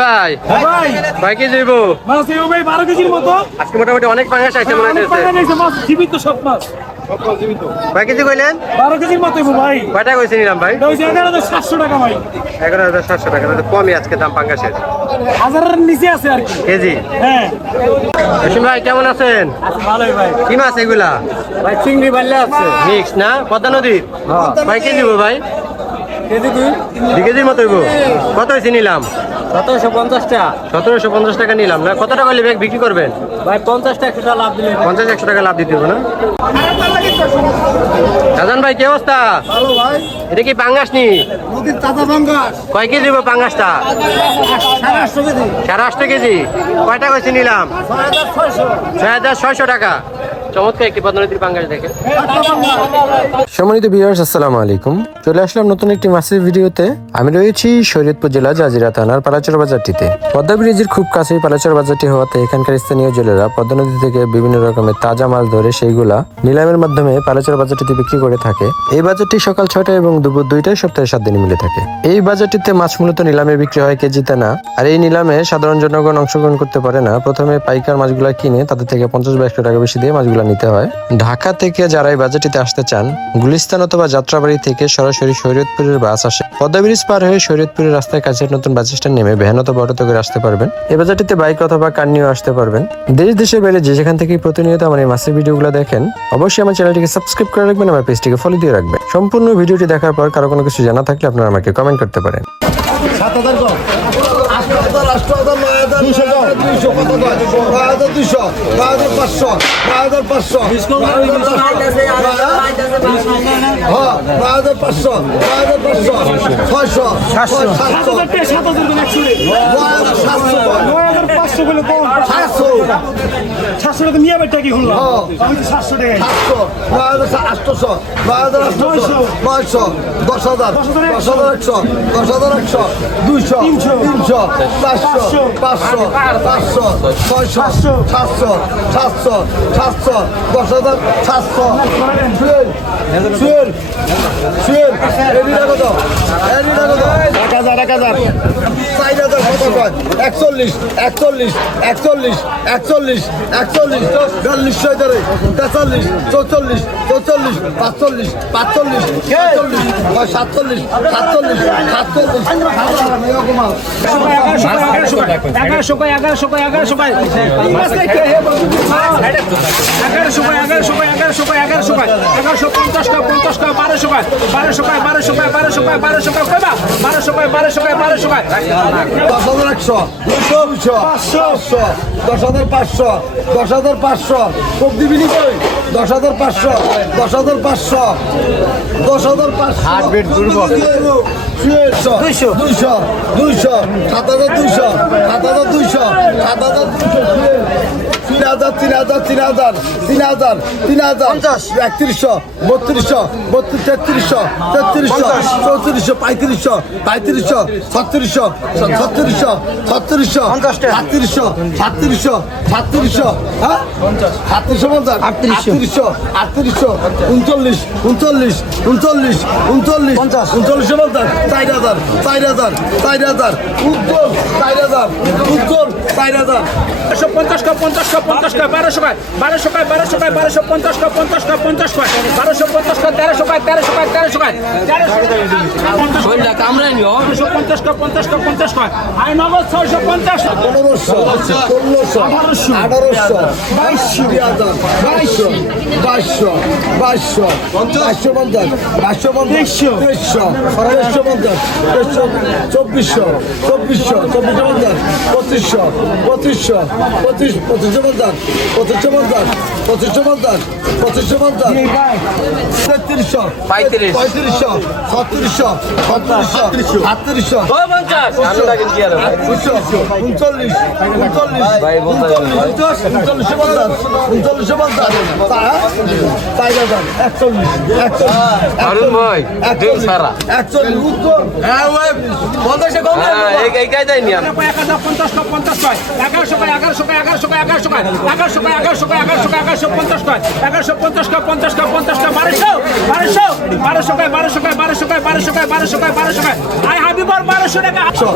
ভাই ভাই কি যাইব ভাই 12 কেজির মতো আজকে মোটামুটি অনেক পাঙ্গাস আছে মনে হচ্ছে মাছ জীবিত সব মাছ ভাই কেজি কইলেন 12 কেজির মতো ভাই কয়টা কইছেন নিলাম ভাই 11,700 টাকা ভাই 11,700 টাকা তো কমই আজকে দাম পাঙ্গাসের হাজারের নিচে আছে আর কি কেজি। হ্যাঁ রশিদ ভাই কেমন আছেন? ভালোই ভাই কি মাছ এগুলা? ভাই চিংড়ি বাল্লা আছে মিক্স না পদ্মা নদীর? ভাই কেজি দিব ভাই? কেজি 2 কেজির মতো হইব। কত হয়েছে নিলাম? 1750 টাকা 1750 টাকা নিলাম না। কত টাকা ব্যাগ বিক্রি করবেন? ভাই 50 টাকা লাভ দিলে 50-100 টাকা লাভ দিতে হবে না? রাজান ভাই কি অবস্থা? ভালো ভাই এটা কি পাঙ্গাস নি? নদীর তাজা পাঙ্গাস কয় কেজি দিব পাঙ্গাসটা? 850 কেজি 850 কেজি। কয়টা কইছে নিলাম? 6,600 টাকা। চমৎকার একটি পদ্মা নদীর পাঙ্গাস দেখেন। সম্মানিত ভিউয়ার্স আসসালামু আলাইকুম। চলে আসলাম নতুন একটি মাছের ভিডিওতে। আমি রয়েছি শরীয়তপুর জেলা জাজিরা থানার পালাচর বাজারটিতে। পদ্মা ব্রিজের খুব কাছেই পালাচর বাজারটি হওয়াতে এখানকার স্থানীয় জেলেরা পদ্মা নদী থেকে বিভিন্ন রকমের তাজা মাছ ধরে সেইগুলা নিলামের মাধ্যমে পালাচর বাজারটিতে বিক্রি করে থাকে। এই বাজারটি সকাল 6টা এবং দুপুর 2টায় সপ্তাহে 7 দিন মিলে থাকে। এই বাজারটিতে মাছ মূলত নিলামে বিক্রি হয় কেজিতে না। আর এই নিলামে সাধারণ জনগণ অংশগ্রহণ করতে পারে না। প্রথমে পাইকার মাছগুলা কিনে তাদের থেকে 50 বা 100 টাকা বেশি দিয়ে মাছগুলা নিতে হয়। ঢাকা থেকে যারা এই বাজারটিতে আসতে চান, গুলিস্তান অথবা যাত্রাবাড়ি থেকে সরাসরি শরীয়তপুরের বাস আসে। পদ্মা ব্রিজ পার হয়ে শরীয়তপুরের রাস্তায় কাছের নতুন বাস স্ট্যান্ড নেমে ভ্যান অথবা অটোতে করে আসতে পারবেন। এই বাজারটিতে বাইক অথবা কার নিয়েও আসতে পারবেন। দেশের বাইরে যে যেখান থেকে প্রতিনিয়ত আমার এই মাছের ভিডিওগুলো দেখেন, অবশ্যই আমার চ্যানেলটিকে সাবস্ক্রাইব করে রাখবেন, আমার পেজটিকে ফলো দিয়ে রাখবেন। সম্পূর্ণ ভিডিওটি দেখার পর কারো কোনো কিছু জানা থাকলে আপনারা আমাকে কমেন্ট করতে পারেন। 700 টাকা নিয়ে বেটা কি হলো আমি তো 700 টাকা 800 9,800 900 10,000 10,100 10,100 200 300 400 500 500 600 700 700 700 10,000 700 শুয়ের এদিকে কত 1000 4,000 কত কয় 41 41 41 41 41 42 ধরে 43 44 44 45 45 46 47 10,500 কোপ দিবি নি কই 10,500 10,500 200 200 200 7,200 7,200 3,000 3,000 3,000 3,000 3,000 3100 3200 3300 3400 3500 3500 3600 3700 3700 3700 3700 3700 হ্যাঁ 3750 3800 3800 39 39 39 39 39 50 4,000 4,000 4,000 উত্তর 4,000 উত্তর 4,000 50 টাকা 1200 টাকা 1200 টাকা 1250 টাকা 50 টাকা 1250 টাকা 1300 টাকা 1300 টাকা 1300 টাকা আমরা নিও 50 টাকা 50 টাকা 50 টাকা আই নগদ 650 1500 1600 1800 2200 2200 2200 উত্তর হ্যাঁ ওই 50 কম এই কায়দায় নিয়ে 1050 50 কয় 1100 কয় 1100 কয় 1100 কয় 1100 কয় 1100 কয় 1100 কয় 1100 কয় 1150 কয় 1150 কয় 50 কয় 50 কয় 1200 কয় 1200 কয় 1200 কয় 1200 কয় 1200 কয় 1200 কয় আই হাবিবর 1200 টাকা 1,100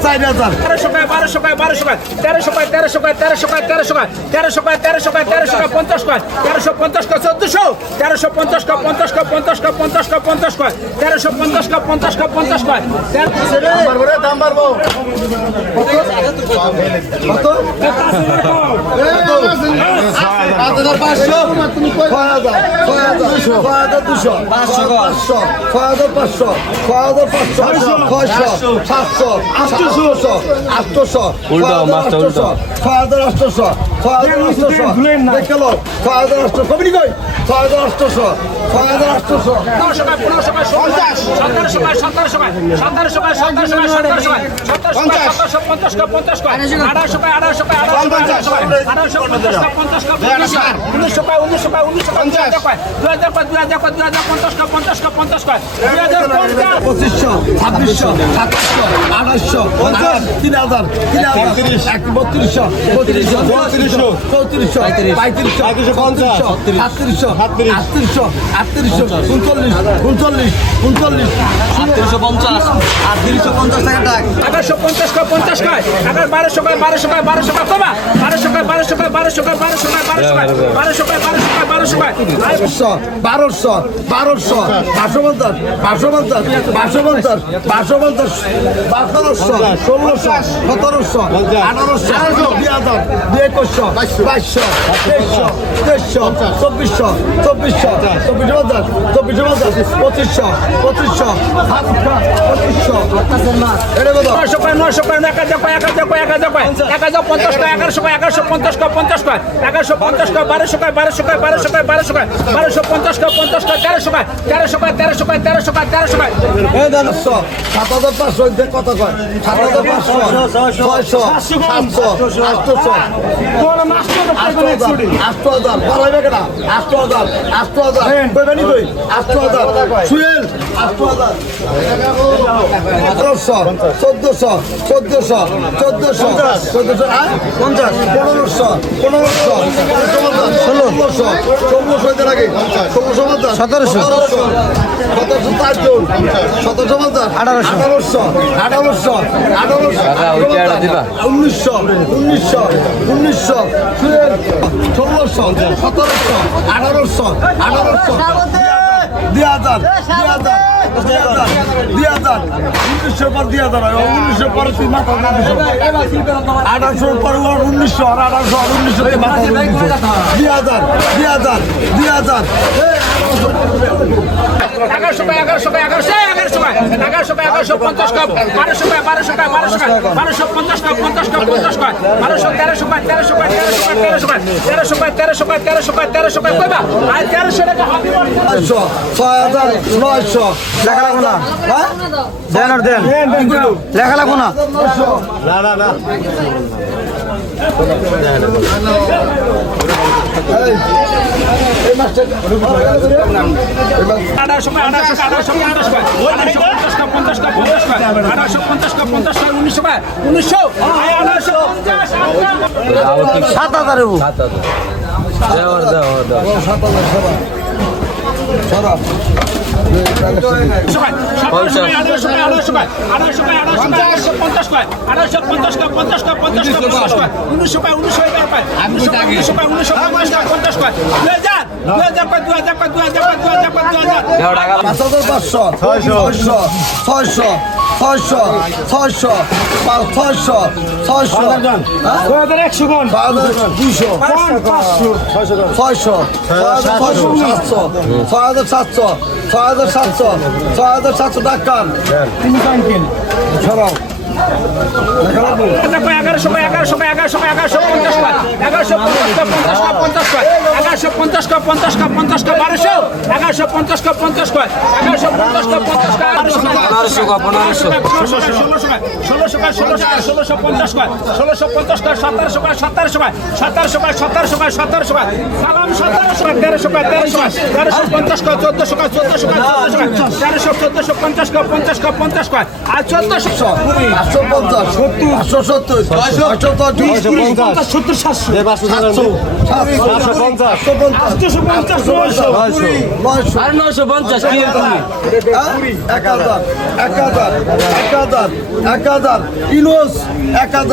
200 300 5,500 600 700 800 6,000 টাকা মাছ দাম 500 900 লেখা লাগবো না দেন আর দেন লেখা লাগবো না এই মাছটা 6,700 টাকা তিনি কাঙ্কিন ছড়াও ইনোস 1000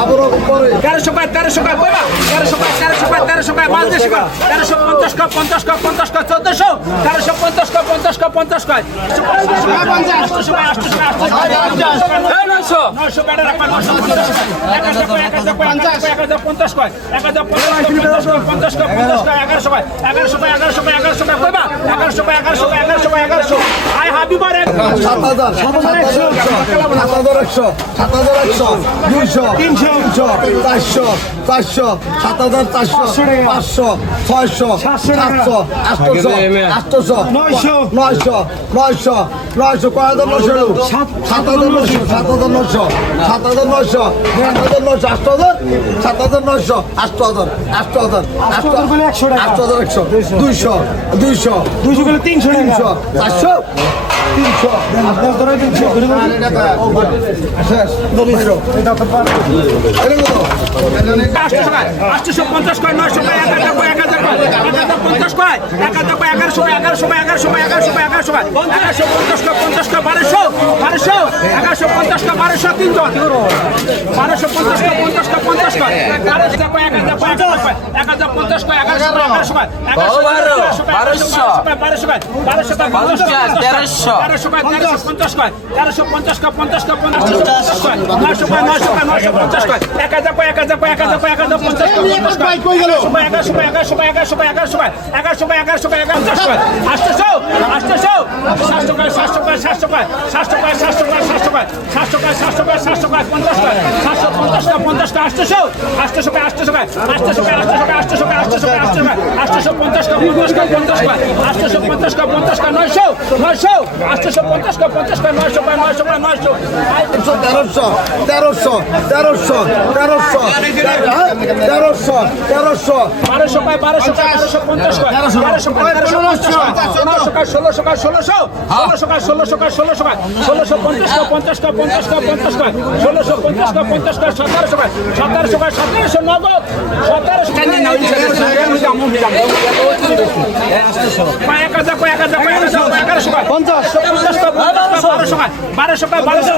আবারও পরে 1300 কইবা 1300 1200 1200 কয়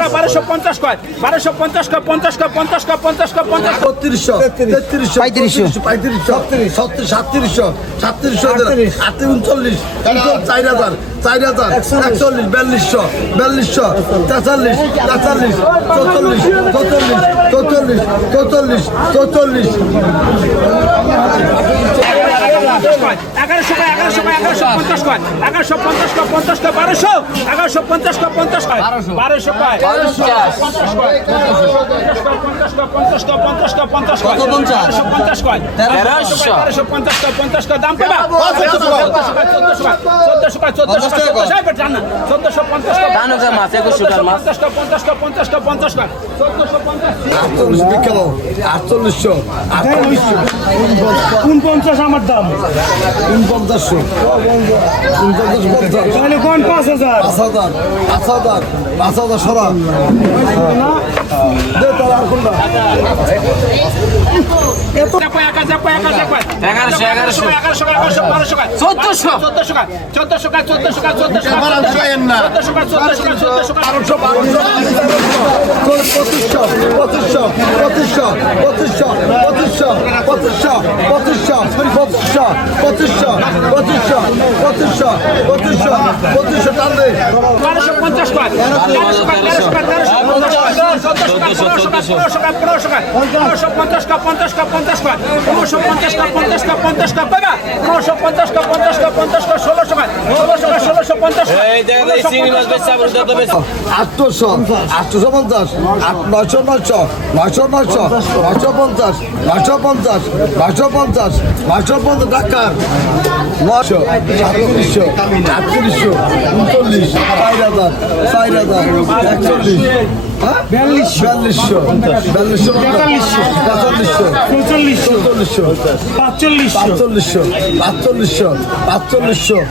1250 কয় 1250 কয় 50 কয় 50 কয় 50 কয় 50 3200 3300 3500 3700 3839 4000 4000 41 4200 43 44 1100 কয় 1150 কয় 1150 কয় 50 কয় 1200 1150 কয় 50 কয় 1200 কয় 50 কয় 50 কয় 50 কয় 50 কয় 1350 কয় 50 কয় দাম কয় 1400 কয় 1400 কয় 1450 কয় দানো যে মাছ 2100 মাছ 50 কয় 50 কয় 50 কয় 1450 বিকেল 4800 49 আমার দাম 4900 তাহলে কোন 5000 5000 সরা দে তারা আর কোনটা ঢাকা 900 3800 39 4000 4200 4500